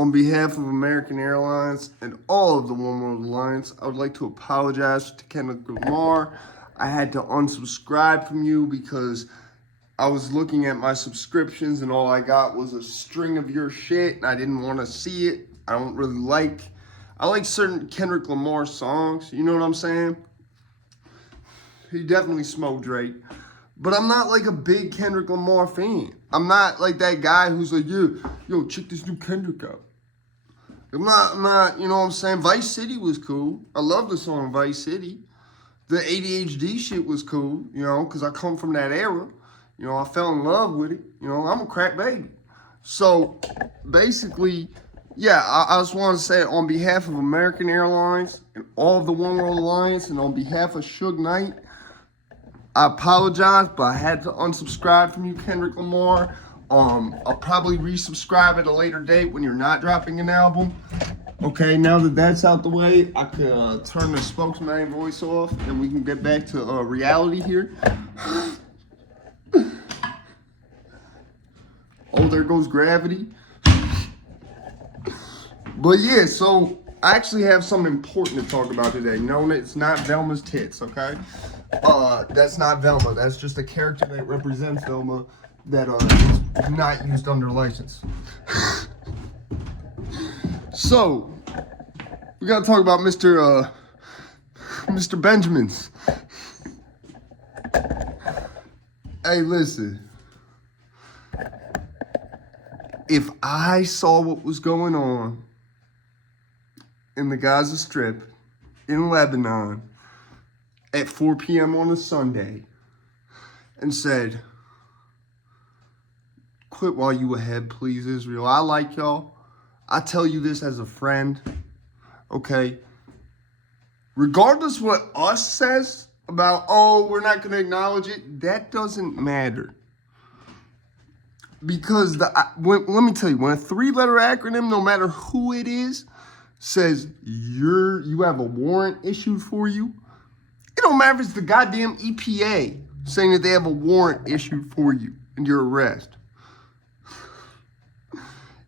On behalf of American Airlines and all of the One World Alliance, I would like to apologize to Kendrick Lamar. I had to unsubscribe from you because I was looking at my subscriptions and all I got was a string of your shit and I didn't want to see it. I like certain Kendrick Lamar songs, you know what I'm saying? He definitely smoked Drake. But I'm not like a big Kendrick Lamar fan. I'm not like that guy who's like, yeah, yo, check this new Kendrick out. I'm not, you know what I'm saying? Vice City was cool. I love the song Vice City. The ADHD shit was cool, you know, because I come from that era. You know, I fell in love with it. You know, I'm a crack baby. So, basically, yeah, I just want to say on behalf of American Airlines and all of the One World Alliance and on behalf of Suge Knight, I apologize, but I had to unsubscribe from you, Kendrick Lamar. I'll probably resubscribe at a later date when you're not dropping an album. Okay, now that that's out the way, I could turn the spokesman voice off and we can get back to reality here. Oh, there goes gravity. But yeah, so I actually have something important to talk about today. No, it's not Velma's tits, okay? That's not Velma. That's just a character that represents Velma that is not used under license. So, we gotta talk about Mr. Benjamins. Hey, listen. If I saw what was going on in the Gaza Strip in Lebanon at 4 p.m. on a Sunday and said, quit while you ahead, please, Israel. I like y'all. I tell you this as a friend, okay? Regardless what us says about, oh, we're not going to acknowledge it, that doesn't matter. Because, let me tell you, when a three-letter acronym, no matter who it is, says you have a warrant issued for you, it don't matter if it's the goddamn EPA saying that they have a warrant issued for you and your arrest.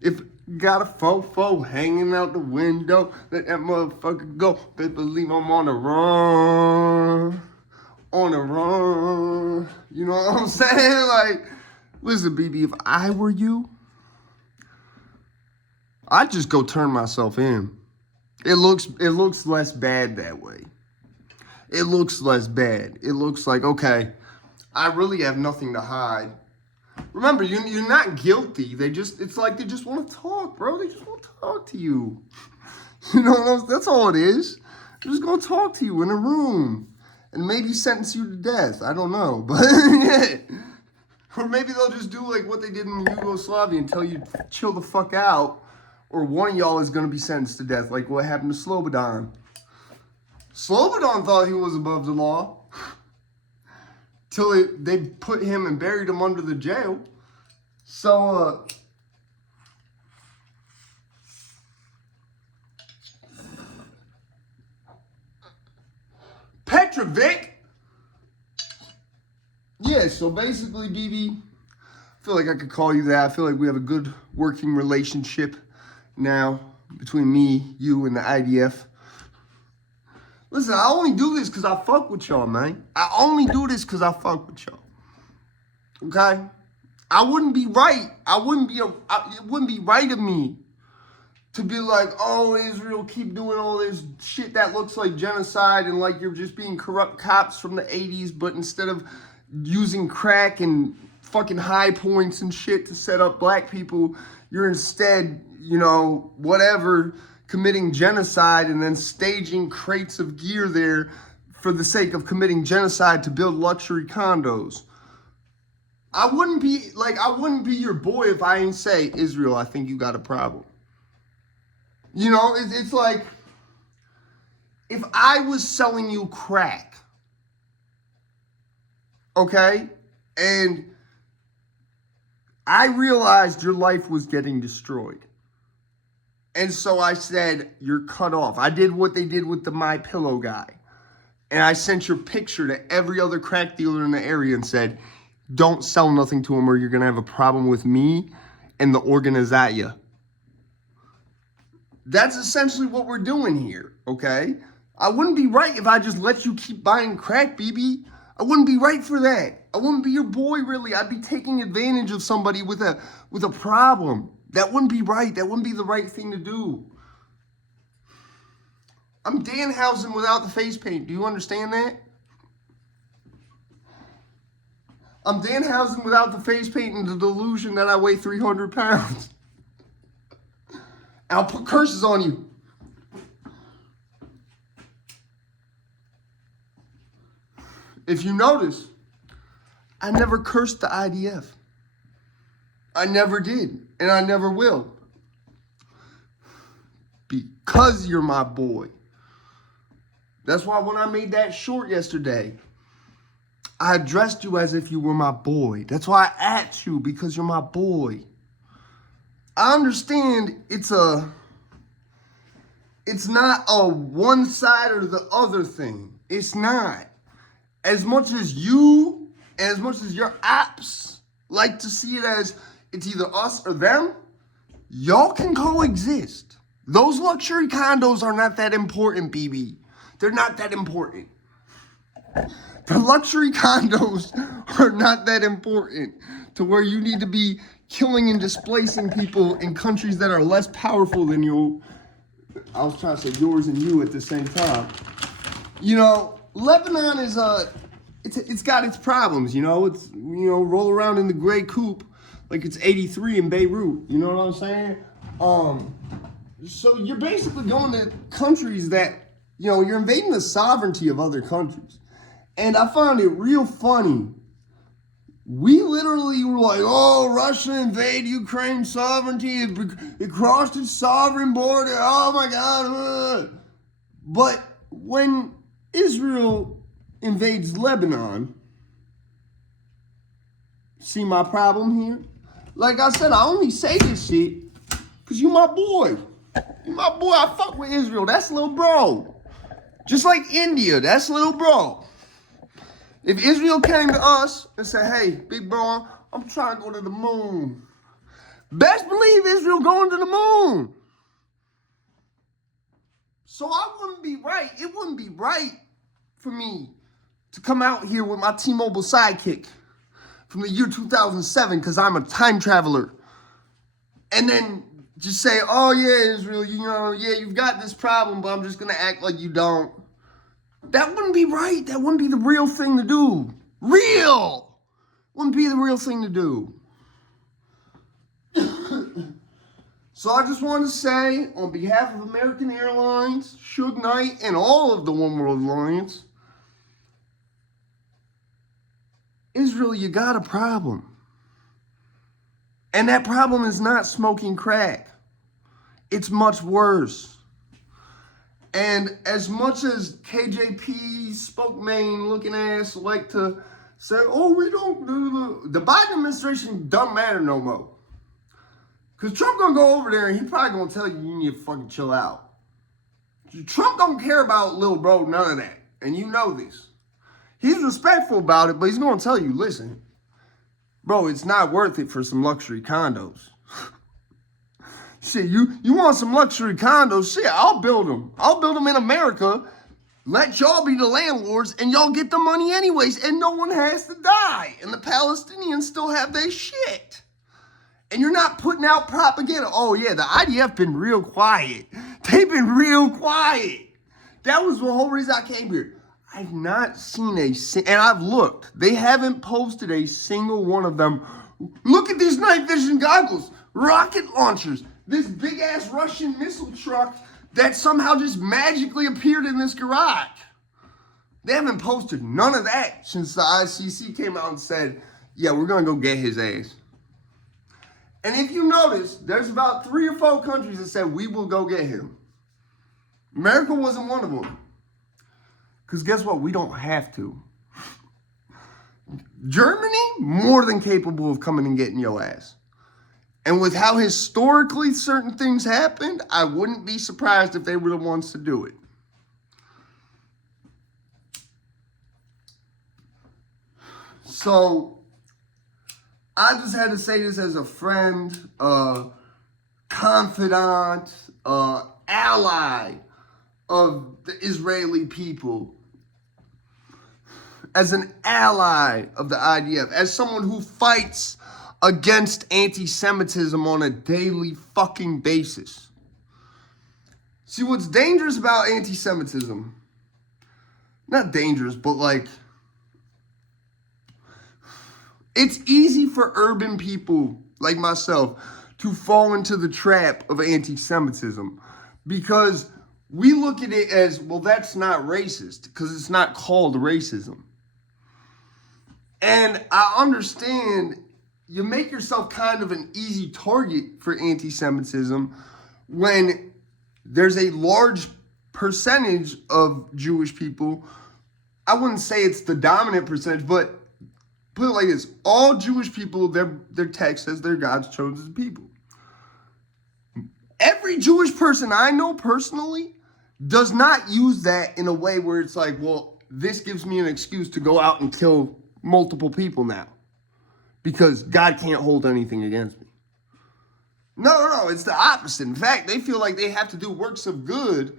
If you got a fofo hanging out the window, let that motherfucker go. They believe I'm on the run. On the run. You know what I'm saying? Like, listen, BB, if I were you, I'd just go turn myself in. It looks less bad that way. It looks less bad. It looks like, okay, I really have nothing to hide. Remember, you're not guilty. It's like they just want to talk, bro. They just want to talk to you. You know, that's all it is. They're just going to talk to you in a room and maybe sentence you to death. I don't know, but yeah. Or maybe they'll just do like what they did in Yugoslavia and tell you to chill the fuck out, or one of y'all is going to be sentenced to death, like what happened to Slobodan. Slobodan thought he was above the law till they put him and buried him under the jail. So, Petrovic. Yeah, so basically, BB, I feel like I could call you that. I feel like we have a good working relationship now between me, you, and the IDF. Listen, I only do this because I fuck with y'all, man. I only do this because I fuck with y'all. Okay? I wouldn't be right. It wouldn't be right of me to be like, oh, Israel, keep doing all this shit that looks like genocide and like you're just being corrupt cops from the 80s, but instead of using crack and fucking high points and shit to set up black people, you're instead, you know, whatever, committing genocide and then staging crates of gear there for the sake of committing genocide to build luxury condos. I wouldn't be your boy if I ain't say, Israel, I think you got a problem. You know, it's like, if I was selling you crack, okay, and I realized your life was getting destroyed, and so I said, you're cut off. I did what they did with the My Pillow guy, and I sent your picture to every other crack dealer in the area and said, don't sell nothing to him or you're going to have a problem with me and the organization. That's essentially what we're doing here, okay? I wouldn't be right if I just let you keep buying crack, BB. I wouldn't be right for that. I wouldn't be your boy, really. I'd be taking advantage of somebody with a problem. That wouldn't be right. That wouldn't be the right thing to do. I'm Danhausen without the face paint. Do you understand that? I'm Danhausen without the face paint and the delusion that I weigh 300 pounds. And I'll put curses on you. If you notice, I never cursed the IDF. I never did, and I never will. Because you're my boy. That's why when I made that short yesterday, I addressed you as if you were my boy. That's why I asked you, because you're my boy. I understand it's not a one side or the other thing. It's not. As much as you and as much as your apps like to see it as it's either us or them, y'all can coexist. Those luxury condos are not that important, BB. They're not that important. The luxury condos are not that important to where you need to be killing and displacing people in countries that are less powerful than you. I was trying to say yours and you at the same time. You know, Lebanon is it's got its problems, you know. It's, you know, roll around in the gray coupe like it's 83 in Beirut. You know what I'm saying? So you're basically going to countries that, you know, you're invading the sovereignty of other countries. And I found it real funny. We literally were like, oh, Russia invaded Ukraine's sovereignty. It crossed its sovereign border. Oh, my God. But when Israel invades Lebanon, see my problem here? Like I said, I only say this shit because you my boy. You my boy. I fuck with Israel. That's little bro. Just like India. That's little bro. If Israel came to us and said, hey, big bro, I'm trying to go to the moon. Best believe Israel going to the moon. So I wouldn't be right. It wouldn't be right for me to come out here with my T-Mobile sidekick from the year 2007 because I'm a time traveler. And then just say, oh, yeah, Israel, you know, yeah, you've got this problem, but I'm just going to act like you don't. That wouldn't be right. That wouldn't be the real thing to do. Real! Wouldn't be the real thing to do. So I just wanted to say, on behalf of American Airlines, Suge Knight, and all of the One World Alliance, Israel, you got a problem. And that problem is not smoking crack. It's much worse. And as much as KJP, spokesman looking ass like to say, oh, we don't do the Biden administration don't matter no more. Because Trump gonna go over there and he probably gonna tell you, you need to fucking chill out. Trump don't care about little bro, none of that. And you know this. He's respectful about it, but he's gonna tell you, listen, bro, it's not worth it for some luxury condos. Shit, you want some luxury condos? Shit, I'll build them. I'll build them in America. Let y'all be the landlords, and y'all get the money anyways, and no one has to die. And the Palestinians still have their shit. And you're not putting out propaganda. Oh, yeah, the IDF been real quiet. They've been real quiet. That was the whole reason I came here. I've not seen and I've looked. They haven't posted a single one of them. Look at these night vision goggles, rocket launchers, this big-ass Russian missile truck that somehow just magically appeared in this garage. They haven't posted none of that since the ICC came out and said, yeah, we're going to go get his ass. And if you notice, there's about 3 or 4 countries that said, we will go get him. America wasn't one of them. Because guess what? We don't have to. Germany, more than capable of coming and getting your ass. And with how historically certain things happened, I wouldn't be surprised if they were the ones to do it. So, I just had to say this as a friend, confidant, ally of the Israeli people, as an ally of the IDF, as someone who fights against anti-Semitism on a daily fucking basis. See, what's dangerous about anti-Semitism, not dangerous, but like, it's easy for urban people like myself to fall into the trap of anti-Semitism because we look at it as, well, that's not racist because it's not called racism. And I understand you make yourself kind of an easy target for anti-Semitism when there's a large percentage of Jewish people. I wouldn't say it's the dominant percentage, but put it like this. All Jewish people, their text says they're God's chosen people. Every Jewish person I know personally does not use that in a way where it's like, well, this gives me an excuse to go out and kill multiple people now because God can't hold anything against me. No, it's the opposite. In fact, they feel like they have to do works of good,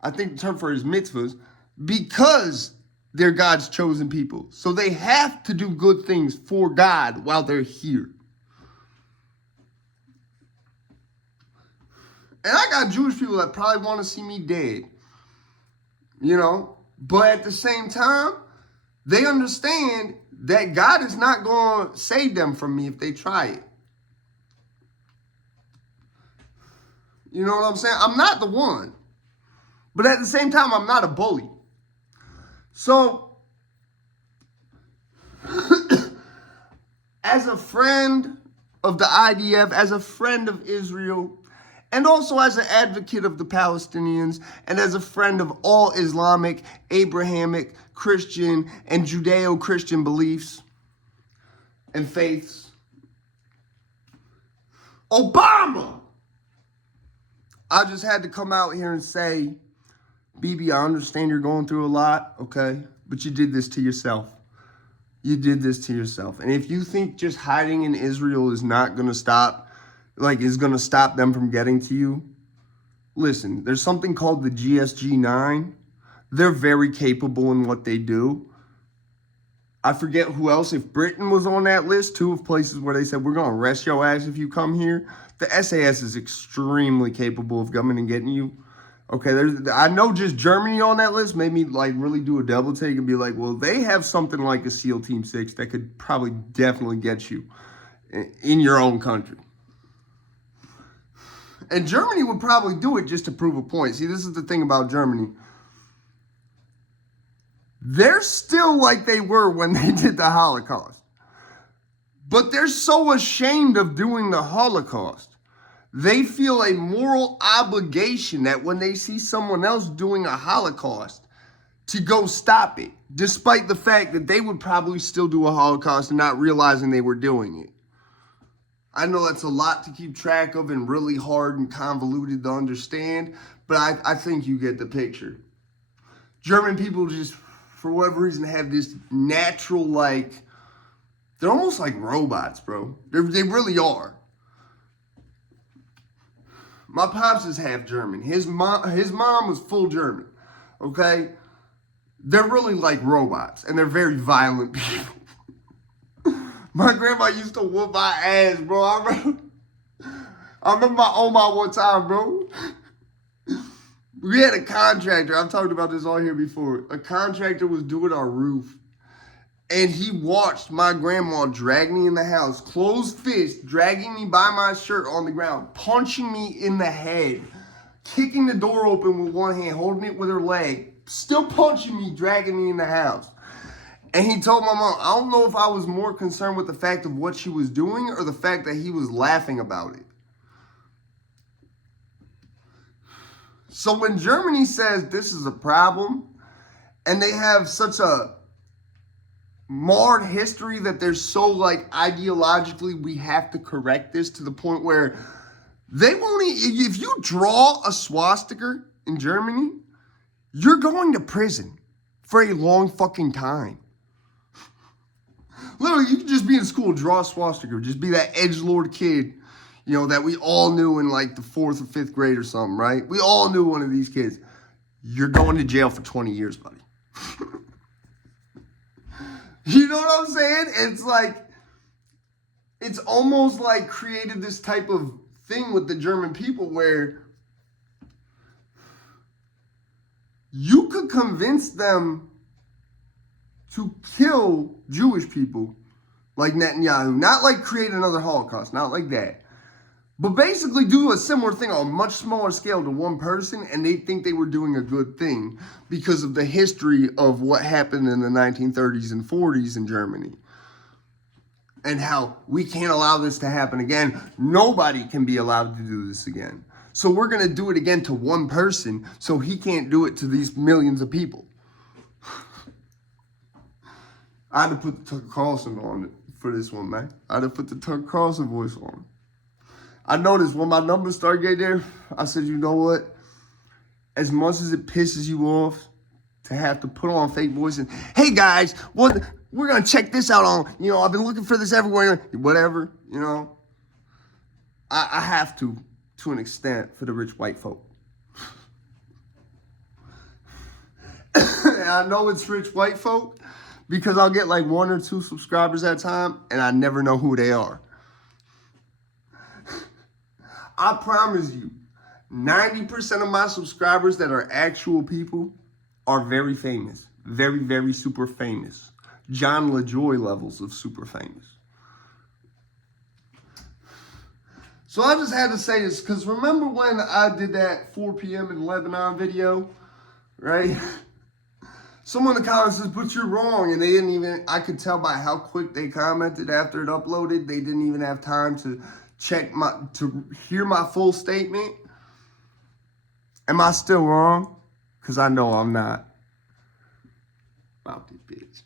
I think the term for it is mitzvahs, because they're God's chosen people. So they have to do good things for God while they're here. And I got Jewish people that probably want to see me dead, but at the same time, they understand that God is not going to save them from me if they try it. You know what I'm saying? I'm not the one. But at the same time, I'm not a bully. So, as a friend of the IDF, as a friend of Israel, and also as an advocate of the Palestinians, and as a friend of all Islamic, Abrahamic, Christian, and Judeo-Christian beliefs and faiths, Obama! I just had to come out here and say, Bibi, I understand you're going through a lot, okay? But you did this to yourself. You did this to yourself. And if you think just hiding in Israel is not going to stop, is going to stop them from getting to you, listen, there's something called the GSG-9. They're very capable in what they do. I forget who else, if Britain was on that list too, of places where they said, we're going to arrest your ass if you come here. The SAS is extremely capable of coming and getting you. Okay, I know just Germany on that list made me really do a double take and be like, well, they have something like a SEAL Team 6 that could probably definitely get you in your own country. And Germany would probably do it just to prove a point. See, this is the thing about Germany. They're still like they were when they did the Holocaust. But they're so ashamed of doing the Holocaust. They feel a moral obligation that when they see someone else doing a Holocaust, to go stop it, despite the fact that they would probably still do a Holocaust and not realizing they were doing it. I know that's a lot to keep track of and really hard and convoluted to understand, but I think you get the picture. German people just, for whatever reason, have this natural, they're almost like robots, bro. They really are. My pops is half German. His mom was full German, okay? They're really like robots, and they're very violent people. My grandma used to whoop my ass, bro. I remember my Oma one time, bro. We had a contractor. I've talked about this all here before. A contractor was doing our roof. And he watched my grandma drag me in the house, closed fist, dragging me by my shirt on the ground, punching me in the head, kicking the door open with one hand, holding it with her leg, still punching me, dragging me in the house. And he told my mom, I don't know if I was more concerned with the fact of what she was doing or the fact that he was laughing about it. So when Germany says this is a problem, and they have such a marred history that they're so ideologically we have to correct this to the point where they won't, if you draw a swastika in Germany, you're going to prison for a long fucking time. Literally, you can just be in school, draw a swastika, just be that edgelord kid, you know, that we all knew in like the 4th or 5th grade or something, right? We all knew one of these kids. You're going to jail for 20 years, buddy. You know what I'm saying? It's like, it's almost like created this type of thing with the German people where you could convince them to kill Jewish people like Netanyahu. Not like create another Holocaust, not like that. But basically do a similar thing on a much smaller scale to one person, and they think they were doing a good thing because of the history of what happened in the 1930s and 40s in Germany. And how we can't allow this to happen again. Nobody can be allowed to do this again. So we're going to do it again to one person so he can't do it to these millions of people. I had to put the Tucker Carlson on it for this one, man. I had to put the Tucker Carlson voice on. I noticed when my numbers started getting there, I said, you know what? As much as it pisses you off to have to put on fake voice and, hey guys, what? We're going to check this out on, you know, I've been looking for this everywhere, whatever, you know. I have to an extent, for the rich white folk. And I know it's rich white folk because I'll get like 1 or 2 subscribers at a time and I never know who they are. I promise you, 90% of my subscribers that are actual people are very famous. Very, very super famous. John LaJoy levels of super famous. So I just had to say this because remember when I did that 4 p.m. in Lebanon video, right? Someone in the comments says, but you're wrong. And they didn't even, I could tell by how quick they commented after it uploaded. They didn't even have time to to hear my full statement. Am I still wrong? Because I know I'm not. About this bitch.